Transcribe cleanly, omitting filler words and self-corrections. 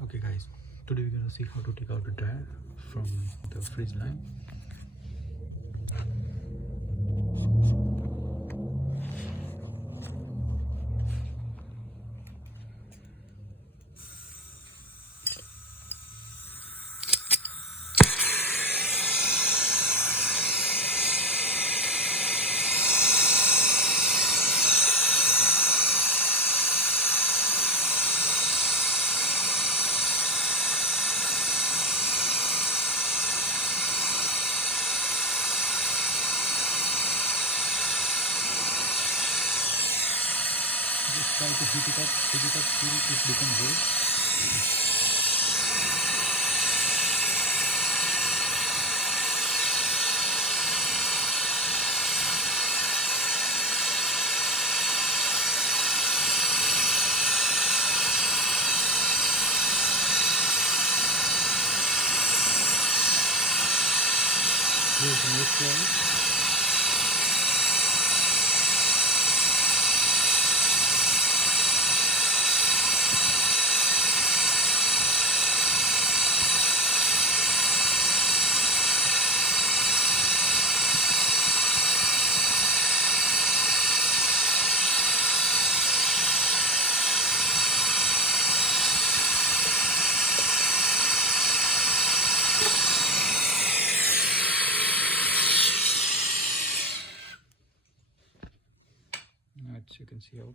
Okay guys, today we're gonna see how to take out the dryer from the fridge line. Just try to heat it up till it becomes red. Here's the next one. As you can see out.